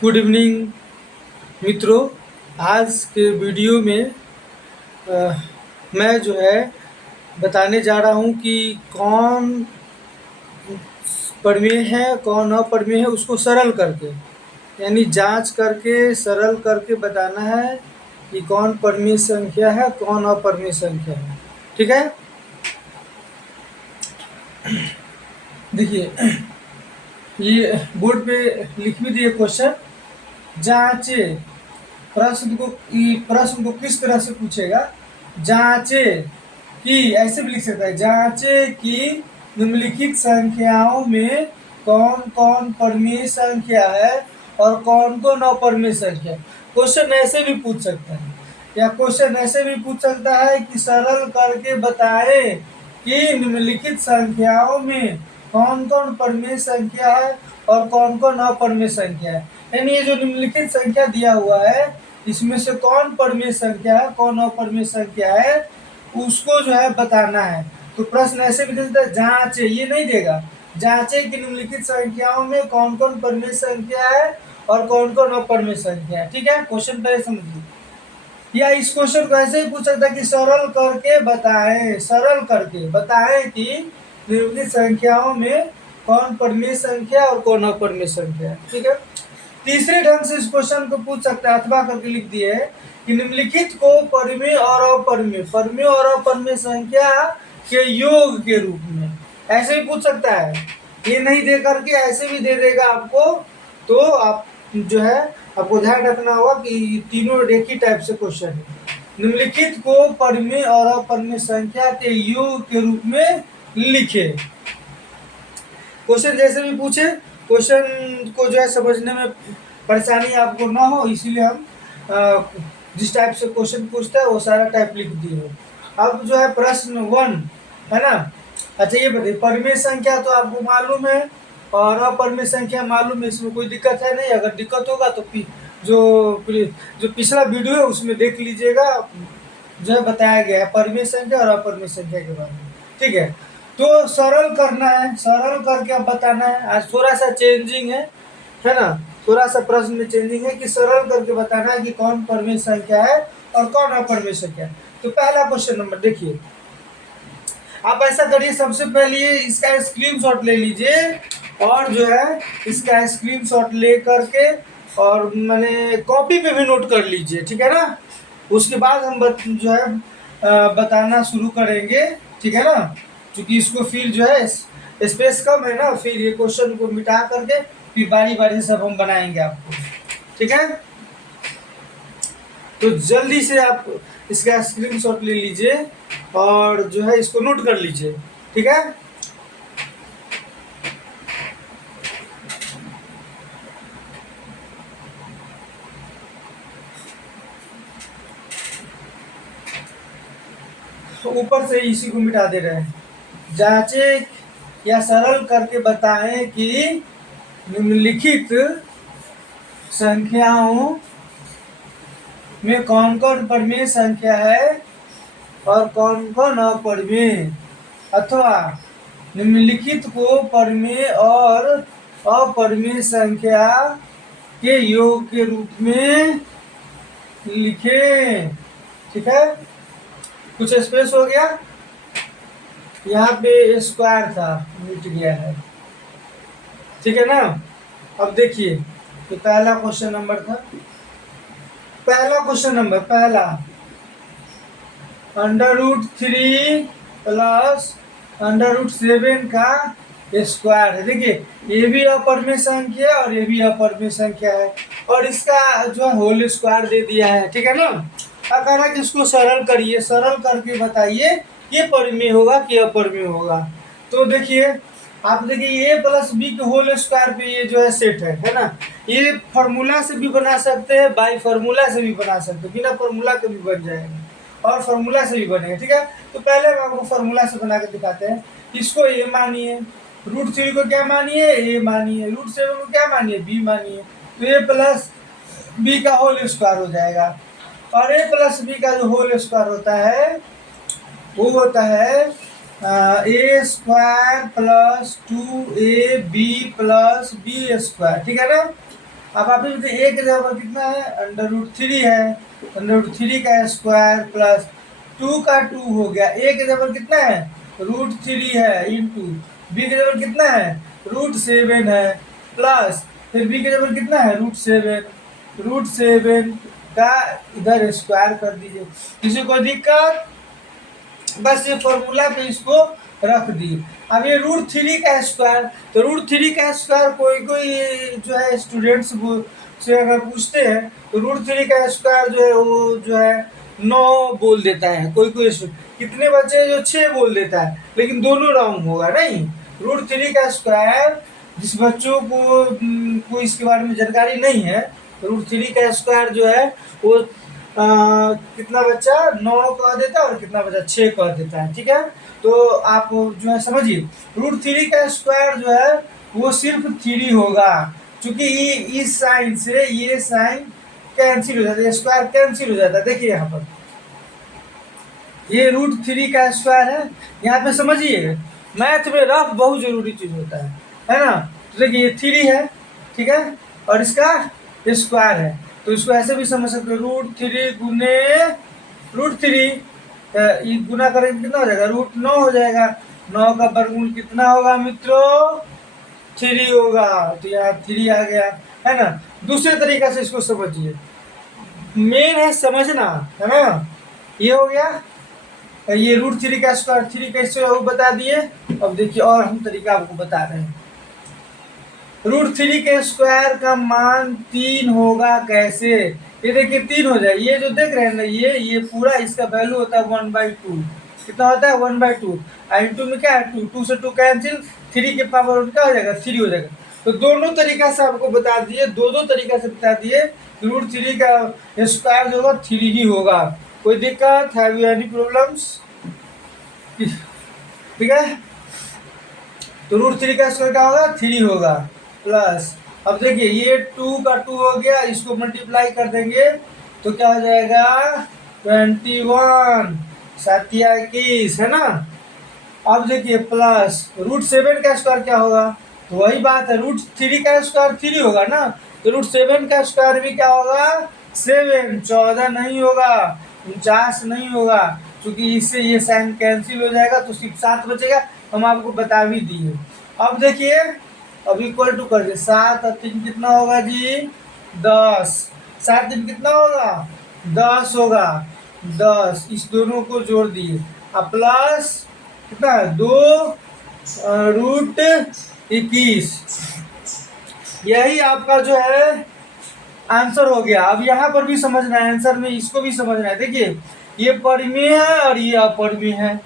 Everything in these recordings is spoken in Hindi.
गुड इवनिंग मित्रों। आज के वीडियो में अ, मैं जो है बताने जा रहा हूँ कि कौन प्रमेय है कौन अप्रमेय है, उसको सरल करके यानी जांच करके सरल करके बताना है कि कौन प्रमेय संख्या है कौन अप्रमेय संख्या है। ठीक है, देखिए ये बोर्ड पे लिख भी दिए क्वेश्चन। जांचे प्रश्न को किस तरह से पूछेगा। जांचे कि, ऐसे भी लिख सकता है, जांचे कि निम्नलिखित संख्याओं में कौन कौन परमीय संख्या है और कौन कौन अपरमीय संख्या। क्वेश्चन ऐसे भी पूछ सकता है, या क्वेश्चन ऐसे भी पूछ सकता है कि सरल करके बताए कि निम्नलिखित संख्याओं में कौन कौन परमीय संख्या है और कौन कौन अपरमीय संख्या है। यानी ये जो निम्नलिखित संख्या दिया हुआ है इसमें से कौन परमीय संख्या है कौन अपरमीय संख्या है, उसको जो है बताना है। तो प्रश्न ऐसे भी दे सकता है, जांचे, ये नहीं देगा, जांचे कि निम्नलिखित संख्याओं में कौन कौन परमीय संख्या है और कौन कौन अपरमीय संख्या है। ठीक है, क्वेश्चन पहले समझिए। या इस क्वेश्चन को ऐसे ही पूछ सकता है कि सरल करके बताएं, सरल करके बताएं कि निम्नलिखित संख्याओं में कौन परमीय संख्या और कौन अपरमीय संख्या है। ठीक है, तीसरे ढंग से इस क्वेश्चन को पूछ सकता है, अथवा करके लिख दिए है कि निम्नलिखित को परिमेय और अपरिमेय, परिमेय और अपरिमेय संख्या के योग के रूप में ऐसे भी पूछ सकता है। ये नहीं दे करके ऐसे भी दे देगा आपको, तो आप जो है आपको ध्यान रखना होगा कि तीनों एक ही टाइप से क्वेश्चन है। निम्नलिखित को परिमेय और अपरिमेय संख्या के योग के रूप में लिखे। क्वेश्चन जैसे भी पूछे, क्वेश्चन को जो है समझने में परेशानी आपको ना हो, इसीलिए हम जिस टाइप से क्वेश्चन पूछता है वो सारा टाइप लिख दिए। अब जो है प्रश्न 1 है ना। अच्छा ये बताइए, परिमेय संख्या तो आपको मालूम है और अपरिमेय संख्या मालूम है, इसमें कोई दिक्कत है नहीं। अगर दिक्कत होगा तो जो जो पिछला वीडियो है उसमें देख लीजिएगा, जो है बताया गया है परिमेय संख्या और अपरिमेय संख्या के बारे में। ठीक है, तो सरल करना है, सरल करके अब बताना है। आज थोड़ा सा चेंजिंग है ना, थोड़ा सा प्रश्न में चेंजिंग है कि सरल करके बताना है कि कौन परिमेय संख्या है और कौन अपरिमेय संख्या है। तो पहला क्वेश्चन नंबर देखिए, आप ऐसा करिए, सबसे पहले इसका स्क्रीनशॉट ले लीजिए और जो है इसका स्क्रीनशॉट ले करके और मैंने कॉपी पे भी नोट कर लीजिए। ठीक है ना, उसके बाद हम जो है बताना शुरू करेंगे। ठीक है ना, क्योंकि इसको फिर जो है स्पेस कम है ना, फिर ये क्वेश्चन को मिटा करके फिर बारी बारी से सब हम बनाएंगे आपको। ठीक है, तो जल्दी से आप इसका स्क्रीनशॉट ले लीजिए और जो है इसको नोट कर लीजिए। ठीक है, तो ऊपर से इसी को मिटा दे रहे हैं। जांचे या सरल करके बताएं कि निम्नलिखित संख्याओं में कौन कौन परिमेय संख्या है और कौन कौन अपरिमेय, अथवा निम्नलिखित को परिमेय और अपरिमेय संख्या के योग के रूप में लिखें। ठीक है, कुछ स्पेस हो गया, यहाँ पे स्क्वायर था मिट गया है। ठीक है ना, अब देखिए, तो पहला क्वेश्चन नंबर था, पहला क्वेश्चन नंबर पहला √3 प्लस √7 का स्क्वायर है। देखिए ये भी अपरिमेय संख्या और ये भी अपरिमेय संख्या है और इसका जो है होल स्क्वायर दे दिया है। ठीक है ना, अब कह रहा है कि इसको सरल करिए, सरल करके बताइए ये परिमेय होगा कि अपरिमेय होगा। तो देखिए आप देखिए a प्लस बी के होल स्क्वायर पे ये जो है सेट है ना, ये फार्मूला से भी बना सकते हैं, बाई फार्मूला से भी बना सकते हैं, बिना फार्मूला के भी बन जाएगा और फार्मूला से भी बनेगा। ठीक है, तो पहले हम आपको फार्मूला से बना के दिखाते हैं। इसको a मानिए, √3 को क्या मानिए a मानिए, √7 को क्या मानिए b मानिए, तो a प्लस बी का होल स्क्वायर हो जाएगा। और a प्लस बी का जो होल स्क्वायर होता है वो होता है a square plus 2ab plus B square. ठीक है ना, अब आप ए के जगह पर कितना है, √3 है, √3 का स्क्वायर प्लस 2 का 2 हो गया। ए के जगह पर कितना है, √3 है, इंटू बी के जगह पर कितना है, √7 है, प्लस फिर बी के जगह पर कितना है, √7 का इधर स्क्वायर कर दीजिए। किसी को दिक्कत, बस ये फॉर्मूला पे इसको रख दिए। अब ये √3 का स्क्वायर, तो √3 का स्क्वायर कोई कोई जो है स्टूडेंट्स से अगर पूछते हैं तो √3 का स्क्वायर जो है वो जो है 9 बोल देता है, कोई कोई कितने बच्चे जो 6 बोल देता है, लेकिन दोनों रॉन्ग होगा नहीं। √3 का स्क्वायर जिस बच्चों को इसके बारे में जानकारी नहीं है, √3 का स्क्वायर जो है वो कितना बच्चा 9 कह देता है और कितना बच्चा 6 कह देता है। ठीक है, तो आप जो है समझिए √3 का स्क्वायर जो है वो सिर्फ 3 होगा, क्योंकि इस साइन से ये साइन कैंसिल हो जाता है, स्क्वायर कैंसिल हो जाता है। देखिए यहाँ पर ये √3 का स्क्वायर है, यहाँ पे समझिए मैथ में रफ बहुत जरूरी चीज होता है ना। तो देखिए ये 3 है, ठीक है, और इसका स्क्वायर है, तो इसको ऐसे भी समझ सकते हो, √3 गुने √3 गुना करेंगे कितना हो जाएगा, √9 हो जाएगा। 9 का वर्गमूल कितना होगा मित्रों, 3 होगा, तो यहाँ 3 आ गया, है ना। दूसरे तरीका से इसको समझिए, मेन है समझना, है ना। ये हो गया, ये √3 का स्क्वायर 3 कैसे हो बता दिए। अब देखिए और हम तरीका आपको बता रहे हैं, √3 के स्क्वायर का मान 3 होगा कैसे। ये देखिए 3 हो जाए, ये जो देख रहे हैं ना ये पूरा इसका वैल्यू होता है 1/2, कितना होता है 1/2, इंटू में क्या है 2, 2 से 2 कैंसिल, 3 के पावर क्या हो जाएगा 3 हो जाएगा। तो दोनों तरीका से आपको बता दिए, दो तरीका से बता दिए, √3 का स्क्वायर जो होगा 3 ही होगा। कोई दिक्कत, हैव यू एनी प्रॉब्लम्स, ठीक है। तो √3 का स्क्वायर क्या होगा 3 होगा, प्लस अब देखिए ये 2 का 2 हो गया, इसको मल्टीप्लाई कर देंगे तो क्या हो जाएगा 21, 21 है ना। अब देखिए प्लस √7 का स्क्वायर क्या होगा, तो वही बात है, √3 का स्क्वायर 3 होगा ना, तो √7 का स्क्वायर भी क्या होगा 7, 14 नहीं होगा, 49 नहीं होगा, क्योंकि इससे ये साइन कैंसिल हो जाएगा तो सिर्फ 7 बचेगा, हम आपको बता भी दिए। अब देखिए अब इक्वल टू कर दे, 7 और 3 कितना होगा जी 10, 7 3 कितना होगा 10 होगा, 10 इस दोनों को जोड़ दिए, अब प्लस कितना है 2√21, यही आपका जो है आंसर हो गया। अब यहाँ पर भी समझना है, आंसर में इसको भी समझना है। देखिए ये परिमेय है और ये अपरिमेय है,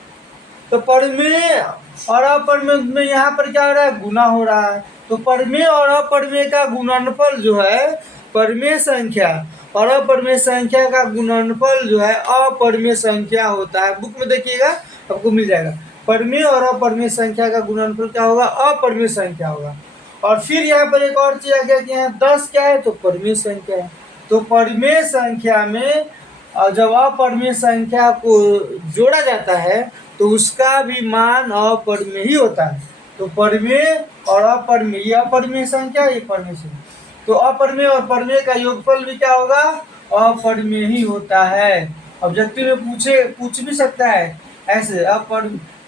तो परिमेय और अपरिमेय में यहाँ पर क्या हो रहा है गुना हो रहा है, तो परिमेय और अपरिमेय का गुणनफल जो है परिमेय संख्या और अपरिमेय संख्या का गुणनफल जो है अपरिमेय संख्या होता है। बुक में देखिएगा आपको मिल जाएगा, परिमेय और अपरिमेय संख्या का गुणनफल क्या होगा अपरिमेय संख्या होगा। और फिर यहाँ पर एक और चीज आ गया कि यहाँ 10 क्या है तो परिमेय संख्या है, तो परिमेय संख्या में जब अपरिमेय संख्या को जोड़ा जाता है तो उसका भी मान अपरिमेय ही होता है। तो परिमेय और अपरिमेय, ये अपरिमेय संख्या ये परिमेय संख्या, तो अपरिमेय और परिमेय का योगफल भी क्या होगा अपरिमेय ही होता है। ऑब्जेक्टिव में पूछ भी सकता है ऐसे,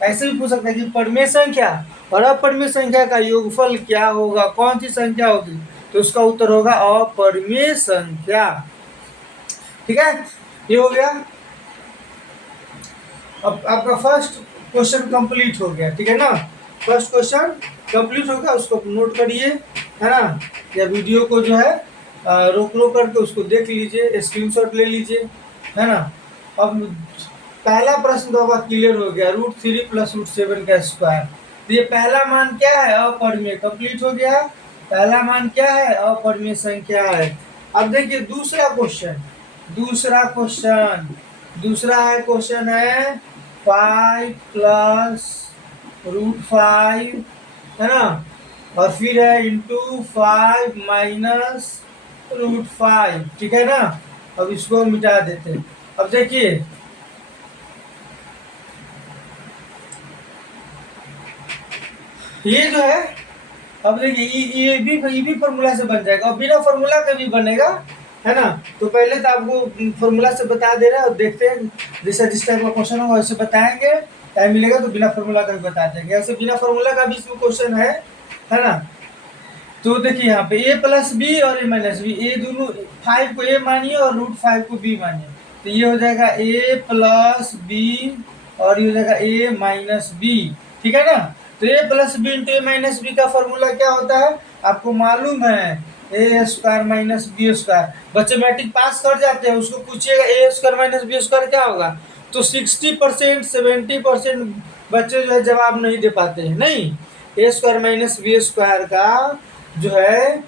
ऐसे भी पूछ सकता है कि परिमेय संख्या और अपरिमेय संख्या का योगफल क्या होगा, कौन सी संख्या होगी, तो उसका उत्तर होगा अपरिमेय संख्या। ठीक है, ये हो गया। अब आपका फर्स्ट क्वेश्चन कंप्लीट हो गया, ठीक है ना, फर्स्ट क्वेश्चन कंप्लीट हो गया, उसको नोट करिए, है ना, या वीडियो को जो है रोक करके उसको देख लीजिए, स्क्रीनशॉट ले लीजिए, है ना। अब पहला प्रश्न तो आपका क्लियर हो गया, √3 + √7 का स्क्वायर, तो ये पहला मान क्या है अपरिमेय, कंप्लीट हो गया, पहला मान क्या है अपरिमेय संख्या है। अब देखिए दूसरा क्वेश्चन है 5 + √5, है ना, और फिर है इंटू 5 - √5, ठीक है ना। अब इसको मिटा देते हैं। अब देखिए ये जो है अब देखिए ये भी फॉर्मूला से बन जाएगा और बिना फॉर्मूला का भी बनेगा, है ना। तो पहले तो आपको फॉर्मूला से बता दे रहा है और देखते हैं जैसा जिस टाइप का क्वेश्चन होगा वैसे बताएंगे। टाइम मिलेगा तो बिना फॉर्मूला का भी बता देंगे, ऐसे बिना फॉर्मूला का भी इसमें क्वेश्चन है ना। तो देखिए यहाँ पे a प्लस बी और a माइनस बी, ए दोनों 5 को a मानिए और √5 को b मानिए, तो ये हो जाएगा a प्लस बी और ये हो जाएगा a माइनस बी, ठीक है ना। तो a plus B into a minus B का फॉर्मूला क्या होता है आपको मालूम है, a square minus B square. बच्चे मैट्रिक पास कर जाते हैं, उसको पूछिएगा a square minus B square क्या होगा, तो 60% 70% बच्चे जो है जवाब नहीं दे पाते हैं। नहीं, a square minus B square का जो है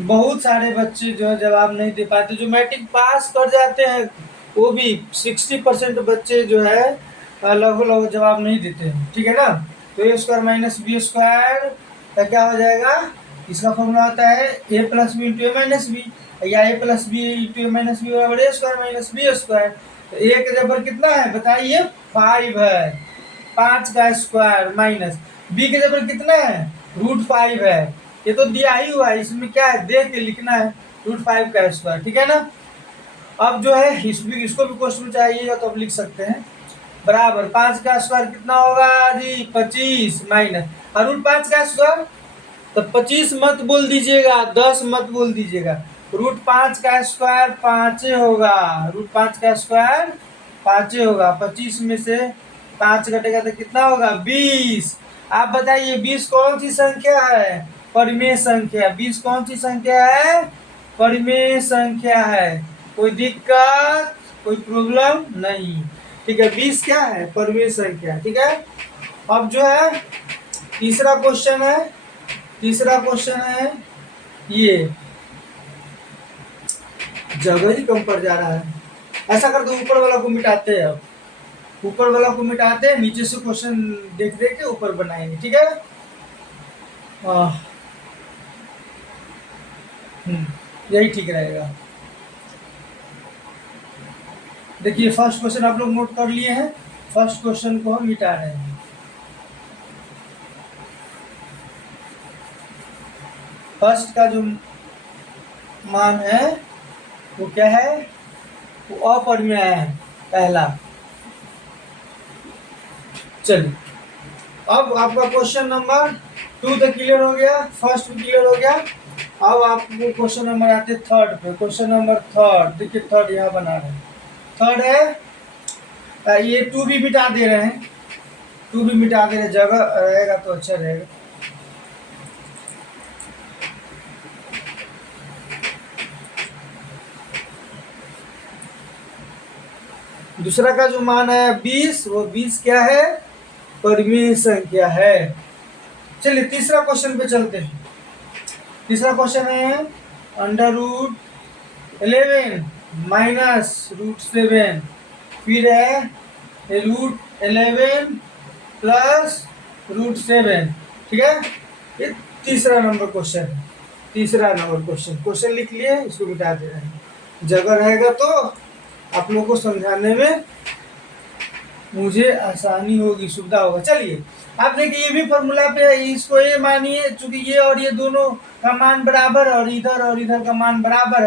बहुत सारे बच्चे जो है जवाब नहीं दे पाते, जो मैट्रिक पास कर जाते हैं वो भी 60% बच्चे जो है लगभग जवाब नहीं देते हैं, ठीक है ना। तो ए स्क्वायर माइनस बी स्क्वायर का क्या हो जाएगा, इसका फॉर्मूला होता है A plus B into A minus B, या ए प्लस बी इंटू ए माइनस बी बराबर ए स्क्वायर माइनस बी स्क्वायर। तो ए का जबर कितना है बताइए, 5 है, 5 का स्क्वायर माइनस बी के जबर कितना है, √5 है। ये तो दिया ही हुआ है, इसमें क्या है देख के लिखना है, √5 का स्क्वायर, ठीक है ना। अब जो है इसको भी क्वेश्चन चाहिए तो अब लिख सकते हैं, बराबर 5 का स्क्वायर कितना होगा जी 25 माइनस और √5 का स्क्वायर, तो 25 मत बोल दीजिएगा, 10 मत बोल दीजिएगा, √5 का स्क्वायर 5 होगा, √5 का स्क्वायर 5 होगा, 25 में से 5 घटेगा तो कितना होगा 20। आप बताइए 20 कौन सी संख्या है, परिमेय संख्या। 20 कौन सी संख्या है, परिमेय संख्या है। कोई दिक्कत, कोई प्रॉब्लम नहीं, ठीक है। 20 क्या है, परिमेय संख्या, ठीक है। अब जो है तीसरा क्वेश्चन है, तीसरा क्वेश्चन है ये, जगह ही कम पड़ जा रहा है। ऐसा कर दो ऊपर वाला को मिटाते हैं, अब ऊपर वाला को मिटाते हैं, नीचे से क्वेश्चन देख देख के ऊपर बनाएंगे, ठीक है। यही ठीक रहेगा। देखिए फर्स्ट क्वेश्चन आप लोग नोट कर लिए हैं, फर्स्ट क्वेश्चन को हम मिटा रहे हैं। फर्स्ट का जो मान है वो क्या है, वो अपरिमेय है पहला। चलिए अब आपका क्वेश्चन नंबर 2 तो क्लियर हो गया, फर्स्ट भी क्लियर हो गया। अब आपको क्वेश्चन नंबर आते हैं थर्ड पे, क्वेश्चन नंबर थर्ड, देखिए थर्ड यहाँ बना रहे हैं, थर्ड है ये 2 भी मिटा दे रहे हैं, 2 भी मिटा दे रहे, जगह रहेगा तो अच्छा रहेगा। दूसरा का जो मान है 20, वो 20 क्या है, परिमेय संख्या है। चलिए तीसरा क्वेश्चन पे चलते हैं। तीसरा क्वेश्चन है √11 माइनस √7, फिर है √11 प्लस √7, ठीक है। ये तीसरा नंबर क्वेश्चन है, तीसरा नंबर क्वेश्चन, क्वेश्चन लिख लिए, इसको मिटा दे रहे हैं, जगह रहेगा तो आप लोगों को समझाने में मुझे आसानी होगी, सुविधा होगा। चलिए आप देखिए ये भी फॉर्मूला पे है, इसको ये मानिए चूंकि ये और ये दोनों का मान बराबर है और इधर का मान बराबर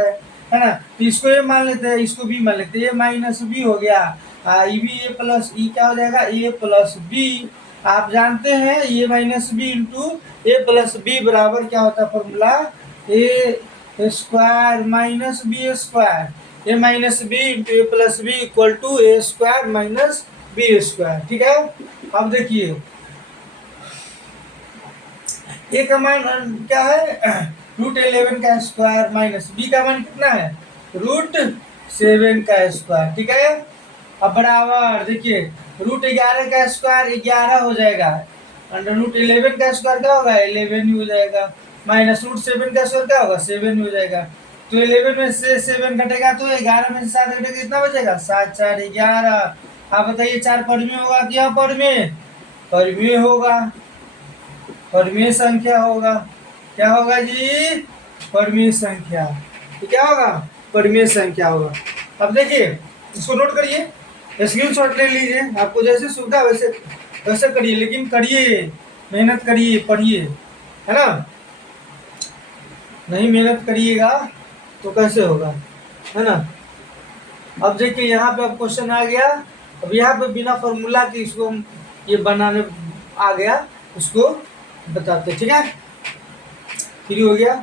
है ना, तो इसको ये मान लेते हैं, इसको भी मान लेते हैं, ये माइनस बी हो गया, ये भी ए प्लस ई क्या हो जाएगा, ए प्लस बी। आप जानते हैं ये minus B into A plus B बराबर क्या होता है formula, A square minus B square, A minus B into A plus B equal to A square minus B square, ठीक है। अब देखिए ए का मान क्या है, √11 का स्क्वायर माइनस बी का मान कितना है, √7 का स्क्वायर, ठीक है। अब बराबर देखिए √11 का स्क्वायर 11 हो जाएगा, अंडर √11 का स्क्वायर क्या होगा 11 ही हो जाएगा, माइनस √7 का स्क्वायर क्या होगा 7 ही हो जाएगा। तो 11 में से 7 घटेगा तो 11 में से 7 घटेगा कितना बचेगा, 7 4 11। आप बताइए 4 परिमेय होगा क्या, परिमेय, परिमेय होगा, परिमेय संख्या होगा, क्या होगा जी, परिमेय संख्या, तो क्या होगा, परिमेय संख्या होगा। अब देखिए इसको नोट करिए, स्क्रीनशॉट ले लीजिए, आपको जैसे सुविधा वैसे वैसे करिए, लेकिन करिए, मेहनत करिए, पढ़िए, है ना। नहीं मेहनत करिएगा तो कैसे होगा, है ना। अब देखिए यहाँ पे अब क्वेश्चन आ गया। अब यहाँ पे बिना फॉर्मूला के इसको हम ये बनाने आ गया, उसको बताते, ठीक है। फ्री हो गया।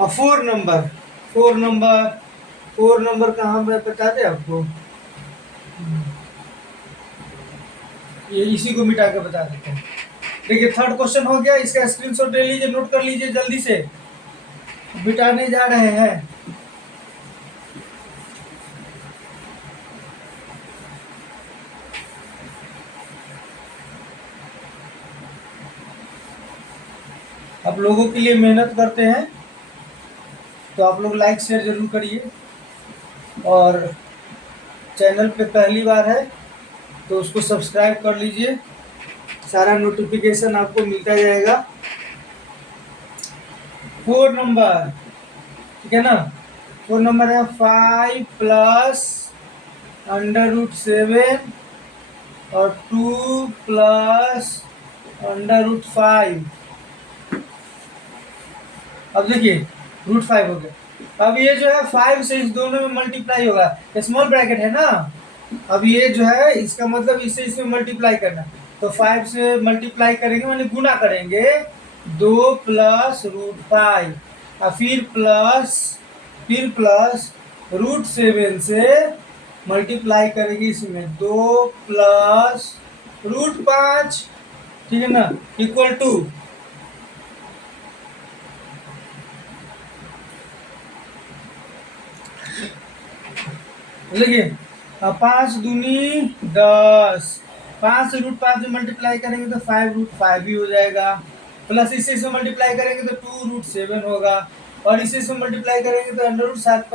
अब 4 नंबर, 4 नंबर, 4 नंबर कहाँ पे बता दे आपको, ये इसी को मिटा के बता देते हैं। देखिए थर्ड क्वेश्चन हो गया, इसका स्क्रीनशॉट ले लीजिए, नोट कर लीजिए जल्दी से, मिटाने जा रहे हैं। आप लोगों के लिए मेहनत करते हैं तो आप लोग लाइक शेयर जरूर करिए, और चैनल पे पहली बार है तो उसको सब्सक्राइब कर लीजिए, सारा नोटिफिकेशन आपको मिलता जाएगा। 4 नंबर, ठीक है ना। 4 नंबर है 5 प्लस √7 और 2 प्लस √5। अब देखिए √5 हो गया। अब ये जो है 5 से इस दोनों में मल्टीप्लाई होगा, स्मॉल ब्रैकेट है ना। अब ये जो है इसका मतलब इसे इसमें मल्टीप्लाई करना, तो 5 से मल्टीप्लाई करेंगे माने गुना करेंगे, 2 प्लस √5 और फिर प्लस √7 से मल्टीप्लाई करेंगे इसमें, 2 प्लस √5, ठीक है ना, इक्वल टू, देखिए 5 दूनी 10, 5 से √5 में मल्टीप्लाई करेंगे तो 5 √5 भी हो जाएगा, प्लस इसे मल्टीप्लाई करेंगे तो 2 √7 होगा, और इसे मल्टीप्लाई करेंगे तो √7 ×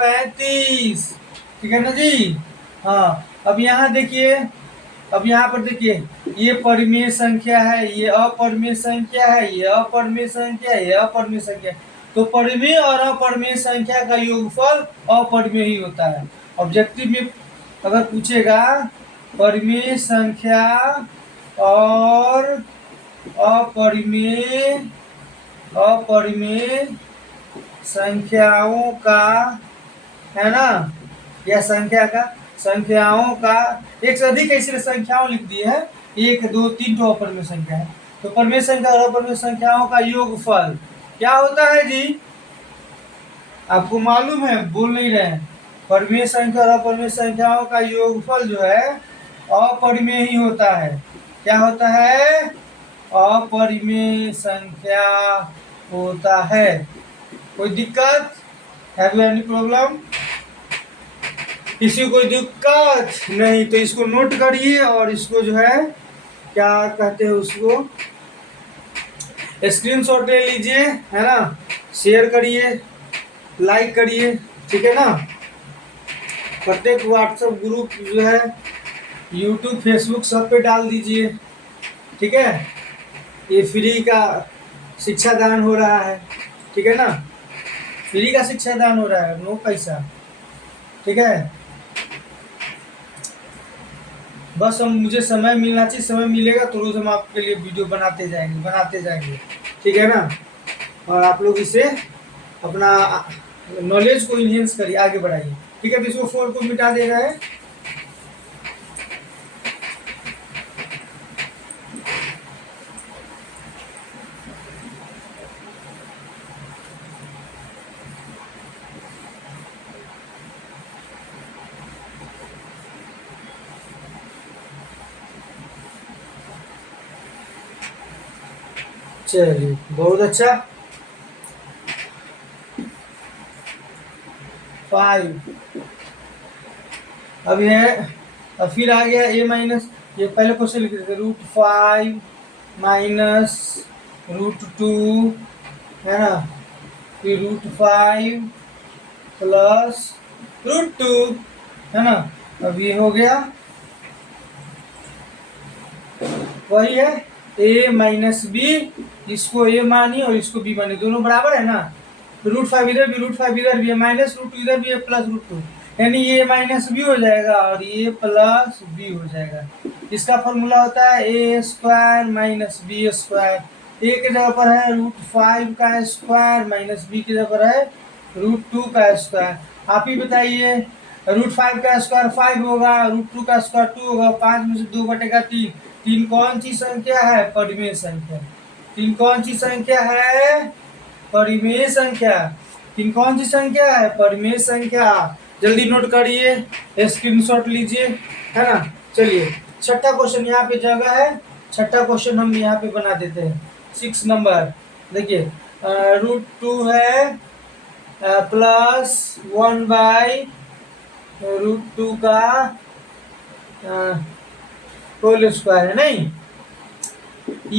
35, ठीक है ना जी। हाँ अब यहाँ देखिए, अब यहाँ पर देखिए ये परिमेय संख्या है, ये अपरिमेय संख्या है, ये अपरिमेय संख्या है, ये अपरिमेय संख्या है। तो परिमेय और अपरिमेय संख्या का योगफल अपरिमेय ही होता है। ऑब्जेक्टिव में अगर पूछेगा परिमेय संख्या और अपरिमेय संख्याओं का, है ना, या संख्याओं का एक से अधिक ऐसी संख्याओं लिख दी है, 1 2 3 तो अपरिमेय संख्या है, तो परिमेय संख्या और अपरिमेय संख्याओं का योगफल क्या होता है जी, आपको मालूम है, बोल नहीं रहे हैं। परिमेय संख्या और अपरिमेय संख्याओं का योगफल जो है अपरिमेय ही होता है। क्या होता है, अपरिमेय संख्या होता है। कोई दिक्कत, हैव यू एनी प्रॉब्लम, किसी कोई दिक्कत नहीं तो इसको नोट करिए, और इसको जो है क्या कहते हैं उसको स्क्रीनशॉट ले लीजिए, है ना, शेयर करिए, लाइक करिए, ठीक है ना। प्रत्येक व्हाट्सएप ग्रुप जो है, यूट्यूब फेसबुक सब पे डाल दीजिए, ठीक है। ये फ्री का शिक्षा दान हो रहा है, ठीक है ना, फ्री का शिक्षा दान हो रहा है, नो पैसा, ठीक है। बस हम मुझे समय मिलना चाहिए, समय मिलेगा तो रोज़ हम आपके लिए वीडियो बनाते जाएंगे, ठीक है ना। और आप लोग इसे अपना नॉलेज को इन्हेंस करिए, आगे बढ़ाइए, ठीक है। तो इसको 4 को मिटा दे रहा है। चलिए बहुत अच्छा। 5, अब ये, अब फिर आ गया A-, ये पहले क्वेश्चन लिख रहे थे, √5 माइनस √2, है ना, फिर √5 प्लस √2, है ना। अब ये हो गया, वही है A-B, इसको A मानिए और इसको B मानिए, दोनों बराबर है ना। √5 इधर भी, √5 इधर भी है, माइनस √2 इधर भी है, प्लस √2, यानी ये -B हो जाएगा और ये +B हो जाएगा। इसका फॉर्मूला होता है A² - B²। ए की जगह पर है √5 का स्क्वायर माइनस बी की जगह पर है √2 का स्क्वायर। आप ही बताइए, √5 का स्क्वायर 5 होगा, √2 का स्क्वायर 2 होगा, 5 में से 2 घटेगा 3। 3 कौन सी संख्या है? परिमेय संख्या। 3 कौन सी संख्या है? परिमेय संख्या। 3 कौन सी संख्या है? परिमेय संख्या। जल्दी नोट करिए, स्क्रीनशॉट लीजिए, है ना। चलिए छठा क्वेश्चन यहाँ पे जगह है, छठा क्वेश्चन हम यहाँ पे बना देते हैं। 6 नंबर देखिए, √2 है प्लस 1/√2 का होल स्क्वायर है नहीं।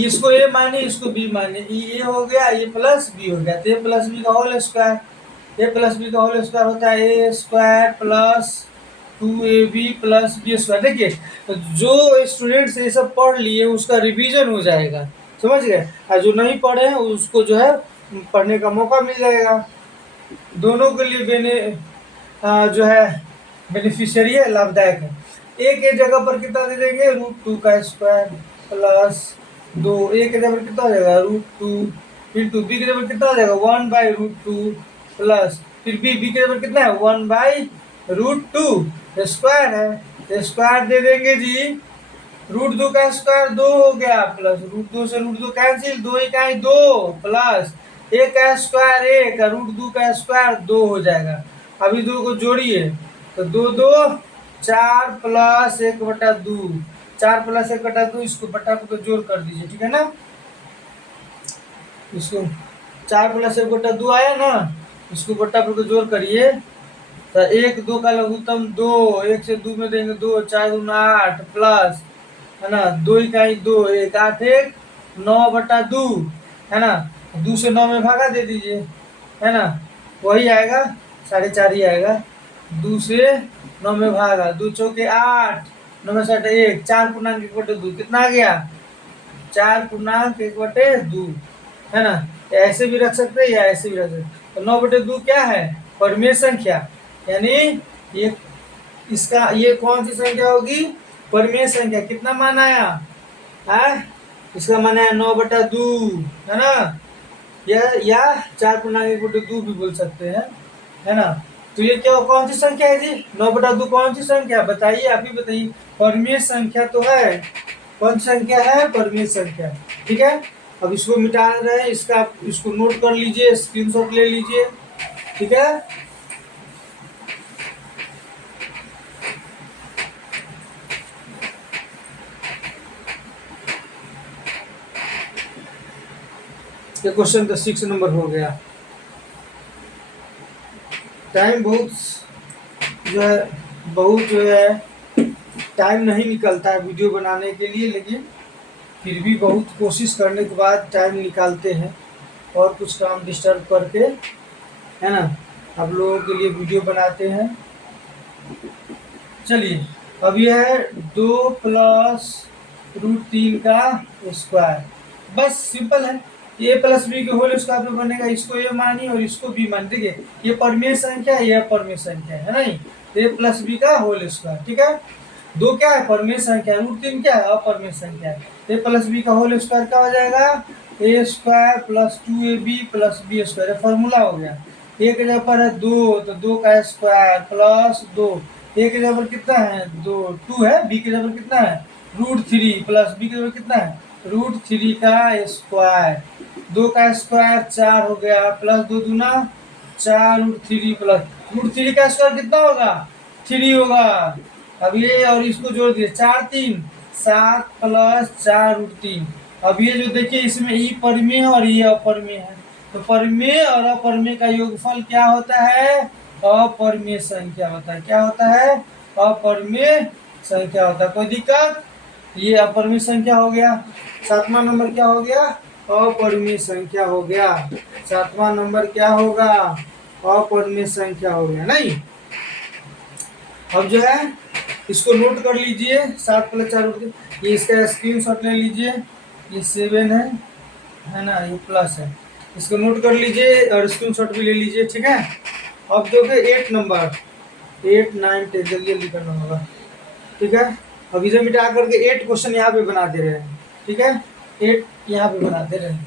इसको ए माने, इसको बी माने, ए हो गया, ए प्लस बी हो गया, तो ए प्लस बी का whole square. A plus B का होल स्क्वायर होता है A square plus 2ab plus B square. देखिए तो जो स्टूडेंट्स ये सब पढ़ लिए उसका रिवीजन हो जाएगा, समझ गए, और जो नहीं पढ़े हैं उसको जो है पढ़ने का मौका मिल जाएगा। दोनों के लिए जो है बेनिफिशियरी है, लाभदायक है। ए के जगह पर कितना दे देंगे? √2 का स्क्वायर प्लस 2। ए के जगह पर कितना हो जाएगा? √2 इंटू बी के जगह पर कितना हो जाएगा? 1/√2 प्लस फिर बी के जगह पर कितना है? 1/√2 स्क्वायर है, स्क्वायर दे देंगे जी। √2 का स्क्वायर 2 हो गया प्लस √2 से √2 कैंसिल, 2 इकाई 2 प्लस ए का स्क्वायर 1, √2 का स्क्वायर 2 हो जाएगा। अभी 2 को जोड़िए तो 2 2 4 प्लस 1/2, 4 प्लस 1/2, इसको बटा को जोड़ कर दीजिए, ठीक है ना। इसको 4 प्लस 1/2 आया ना, इसको बटा को जोड़ करिए तो 1 2 का लघुत्तम 2, 1 से 2 में देंगे 2, 4 दूना 8 प्लस, है ना, 2 इकाई 2, 1 8 1 9/2, है ना। 2 से 9 में भागा दे दीजिए, है ना, वही आएगा 4.5 ही आएगा। 2 से 9 में भागा, 2 चौके 8, 9 में 7 1, 4 पूर्णांक 1/2 कितना आ गया? 4 पूर्णांक 1/2, है ना। ऐसे भी रख सकते हैं या ऐसे भी रख सकते हैं। तो 9/2 क्या है? परिमेय संख्या, यानी ये इसका ये कौन सी संख्या होगी? परिमेय संख्या। कितना मान आया है? इसका मान है 9/2, है ना, या 4 पूर्णांक 1/2 भी बोल सकते हैं, है ना। तो ये क्या कौन सी संख्या है जी? 9/2 कौन सी संख्या बताइए, आप ही बताइए। परिमेय संख्या तो है। कौन सी संख्या है? परिमेय संख्या, ठीक है। अब इसको मिटा रहे हैं, इसको नोट कर लीजिए, स्क्रीनशॉट ले लीजिए, ठीक है। ये क्वेश्चन तो 6 नंबर हो गया। टाइम बहुत जो है टाइम नहीं निकलता है वीडियो बनाने के लिए, लेकिन फिर भी बहुत कोशिश करने के बाद टाइम निकालते हैं और कुछ काम डिस्टर्ब करके, है ना, आप लोगों के लिए वीडियो बनाते हैं। चलिए अब यह है 2 प्लस √3 का स्क्वायर, बस सिंपल है। ए प्लस बी के होल स्क्वायर में बनेगा, इसको ए मानिए और इसको बी मान। देखिए ये परिमेय संख्या है, यह परिमेय संख्या है नहीं, ए प्लस बी का होल स्क्वायर, ठीक है। 2 क्या है? परिमेय संख्या। √3 क्या है? अपरिमेय संख्या है। ए प्लस बी का होल स्क्वायर क्या हो जाएगा? A square plus 2ab plus B square, formula हो गया। ए के जगह पर है 2, तो 2 का स्क्वायर प्लस 2, ए के जगह पर कितना है? 2 है, बी के जगह पर कितना है? √3 प्लस बी के जगह कितना है? √3 का स्क्वायर, 2 का स्क्वायर 4 हो गया प्लस 2 दूना 4 √3 प्लस √3 का स्क्वायर कितना होगा? 3 होगा। अब ये और इसको जोड़ दिए, 4 3 7 प्लस 4 √3। अब ये जो देखिए इसमें ई परिमेय है और ये अपरिमेय है, तो परिमेय और अपरिमेय का योगफल क्या होता है? अपरिमेय संख्या होता है। क्या होता है? अपरिमेय संख्या होता है। कोई दिक्कत? ये अपरिमेय संख्या हो गया। 7वां नंबर क्या हो गया? अपरिमेय संख्या हो गया। 7वां नंबर क्या होगा? अपरिमेय संख्या हो गया नहीं। अब जो है इसको नोट कर लीजिए, 7 प्लस 4, ये इसका स्क्रीनशॉट ले लीजिए, ये 7 है ना, ये प्लस है, इसको नोट कर लीजिए और स्क्रीनशॉट भी ले लीजिए, ठीक है। अब दोगे 8 नंबर, 8 9 10 जल्दी जल्दी करना होगा, ठीक है। अब इसे मिटा करके 8 क्वेश्चन यहाँ पे बना दे रहे हैं, ठीक है। 8 यहाँ पे बनाते रहे।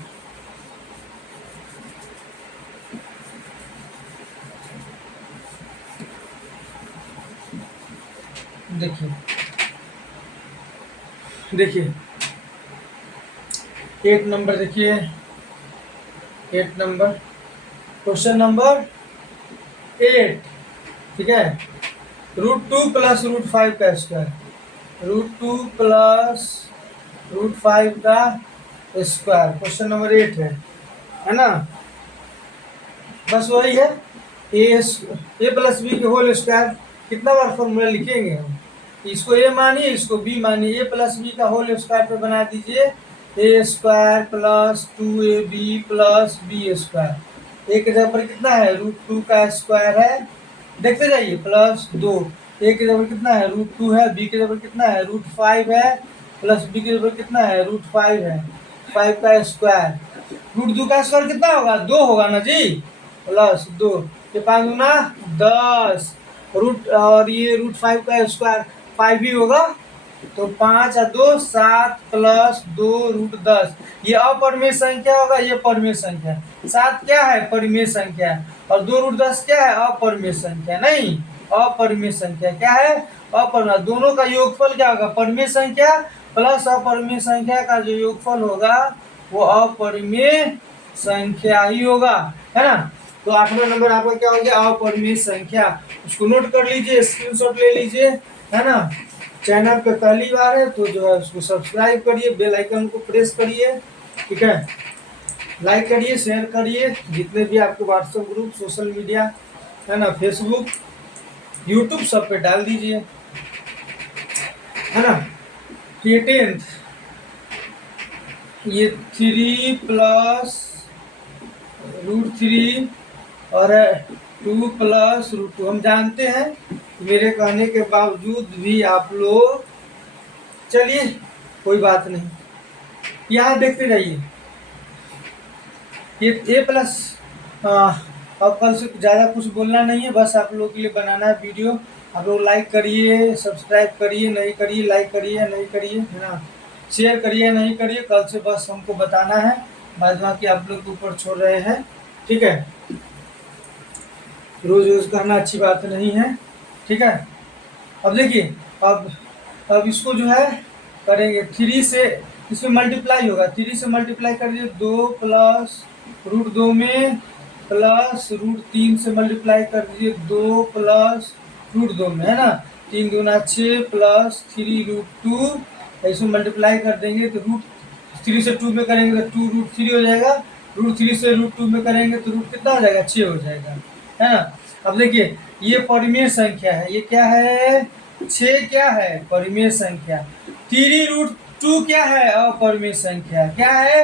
देखिए देखिए 8 नंबर, देखिए 8 नंबर, क्वेश्चन नंबर 8, ठीक है। √2 प्लस √5 का स्क्वायर, √2 प्लस √5 का स्क्वायर, क्वेश्चन नंबर 8 है ना। बस वही है, ए प्लस बी के होल स्क्वायर। कितना बार फॉर्मूला लिखेंगे हम, इसको ए मानिए, इसको बी मानिए, ए प्लस बी का होल स्क्वायर पे बना दीजिए A square plus 2ab plus B square. एक जगह पर कितना है, √2 का स्क्वायर है, देखते जाइए, प्लस 2। ए की जगह पर कितना है, √2 है, बी की जगह पर कितना है, √5 है, प्लस बी की जगह पर कितना है, √5 है, 5 का स्क्वायर। √2 का स्क्वायर कितना होगा, 2 होगा ना जी, प्लस 2, ये 5 गुना 10, रूट, और ये √5 का स्क्वायर 5 भी होगा, तो 5 और 2 7 प्लस 2 √10। ये अपरिमेय संख्या होगा, ये परिमेय संख्या। 7 क्या है, परिमेय संख्या, और 2 √10 क्या है, अपरिमेय संख्या। नहीं, अपरिमेय संख्या क्या है, अपरिमेय। दोनों का योगफल क्या होगा, परिमेय संख्या प्लस अपरिमेय संख्या का जो योगफल होगा वो अपरिमेय संख्या ही होगा, है ना। तो 8वां नंबर आपका क्या हो गया, अपरिमेय संख्या। उसको नोट कर लीजिए, स्क्रीनशॉट ले लीजिए, है ना। चैनल पे पहली बार है तो जो है उसको सब्सक्राइब करिए, बेल आइकन को प्रेस करिए, ठीक है। लाइक करिए, शेयर करिए, जितने भी आपके व्हाट्सएप ग्रुप, सोशल मीडिया, है ना, फेसबुक, यूट्यूब, सब पे डाल दीजिए, है ना। ये 10th, ये 3 प्लस √3 और 2 प्लस √2। हम जानते हैं, मेरे कहने के बावजूद भी आप लोग, चलिए कोई बात नहीं, यहाँ देखते रहिए। ये ए प्लस, अब कल से ज़्यादा कुछ बोलना नहीं है, बस आप लोगों के लिए बनाना है वीडियो। आप लोग लाइक करिए, सब्सक्राइब करिए, नहीं करिए, लाइक करिए, नहीं करिए, है ना, शेयर करिए, नहीं करिए, कल से बस हमको बताना है, बाद बाकी आप लोग के ऊपर छोड़ रहे हैं, ठीक है। रोज रोज करना अच्छी बात नहीं है, ठीक है। अब देखिए, अब इसको जो है करेंगे 3 से, इसमें मल्टीप्लाई होगा, 3 से मल्टीप्लाई कर दिए 2 प्लस √2 में, प्लस √3 से मल्टीप्लाई कर दीजिए 2 प्लस √2 में, है ना। 3 दूना 6 प्लस 3 √2, इसमें मल्टीप्लाई कर देंगे तो √3 से 2 में करेंगे तो 2 √3 हो जाएगा, √3 से √2 में करेंगे तो रूट कितना हो जाएगा, 6 हो जाएगा, है ना। अब देखिए, ये परिमेय संख्या है, ये क्या है, 6 क्या है, परिमेय संख्या। 3 √2 क्या है, अपरिमेय संख्या। क्या है,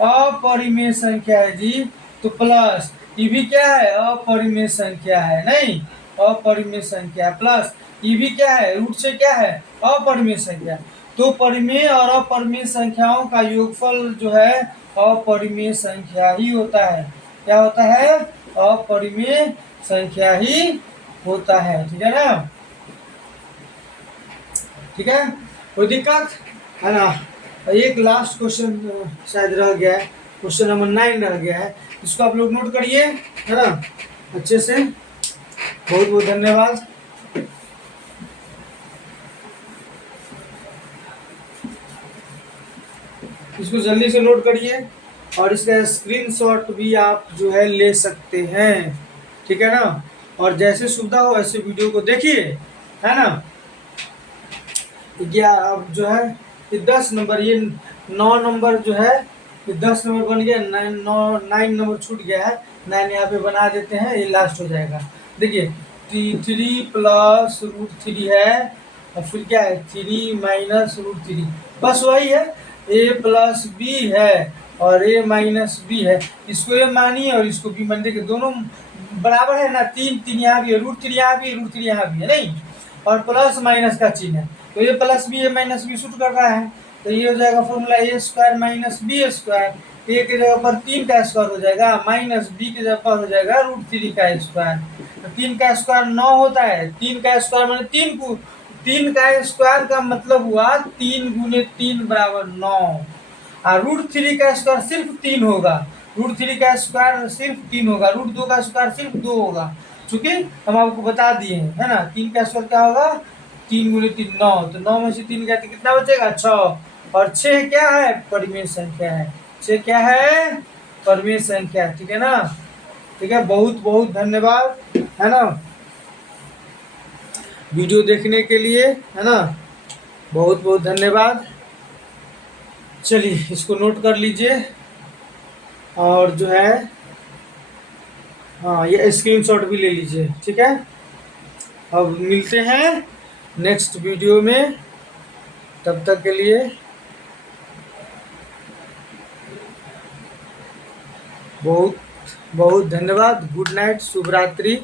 अपरिमेय संख्या है जी। तो प्लस ये भी क्या है, अपरिमेय संख्या है, नहीं, अपरिमेय संख्या, प्लस ये भी क्या है, रूट से क्या है, अपरिमेय संख्या। तो परिमेय और अपरिमेय संख्याओं का योगफल जो है अपरिमेय संख्या ही होता है। क्या होता है, अपरिमेय संख्या ही होता है, ठीक है ना, ठीक है। कोई दिक्कत है ना। एक लास्ट क्वेश्चन शायद रह गया है, क्वेश्चन नंबर 9 रह गया है, इसको आप लोग नोट करिए, है ना, अच्छे से। बहुत बहुत धन्यवाद। इसको जल्दी से नोट करिए, और इसका स्क्रीनशॉट भी आप जो है ले सकते हैं, ठीक है ना। और जैसे सुविधा हो ऐसे वीडियो को देखिए, है ना। अब जो है ये 10 नंबर, ये 9 नंबर जो है, ये 10 नंबर बन गया, 9 नंबर छूट गया है, 9 यहाँ पे बना देते हैं, ये लास्ट हो जाएगा। देखिए 3 प्लस √3 है, और फिर क्या है 3 माइनस √3, बस वही है, a प्लस बी है और a माइनस बी है। इसको a मानिए और इसको b मान, देखिए दोनों बराबर है ना, 3 यहाँ भी है, √3 यहाँ भी है, √3 यहाँ भी है, नहीं, और प्लस माइनस का चिन्ह है, तो ये प्लस बी ए माइनस बी शूट कर रहा है, तो ये हो जाएगा फॉर्मूला a² माइनस b²। ए की जगह पर 3 का स्क्वायर हो जाएगा, माइनस बी की जगह पर हो जाएगा √3 का स्क्वायर। तो 3 का स्क्वायर 9 होता है, 3 का स्क्वायर मैंने 3 का स्क्वायर का मतलब हुआ 3 × 3 = 9, और √3 का स्क्वायर सिर्फ 3 होगा, √3 का स्क्वायर सिर्फ 3 होगा, √2 का स्क्वायर सिर्फ 2 होगा। चूंकि हम आपको बता दिए हैं, है ना। 3 का स्क्वायर क्या होगा, 3 गुणे 3 9, तो 9 में से 3 गया तो कितना बचेगा 6, और 6 क्या है, परिमेय संख्या है। 6 क्या है, परिमेय संख्या, ठीक है ना। ठीक है, बहुत बहुत धन्यवाद, है ना, वीडियो देखने के लिए, है ना, बहुत बहुत धन्यवाद। चलिए इसको नोट कर लीजिए, और जो है हाँ ये स्क्रीनशॉट भी ले लीजिए, ठीक है। अब मिलते हैं नेक्स्ट वीडियो में, तब तक के लिए बहुत बहुत धन्यवाद। गुड नाइट, शुभ रात्रि।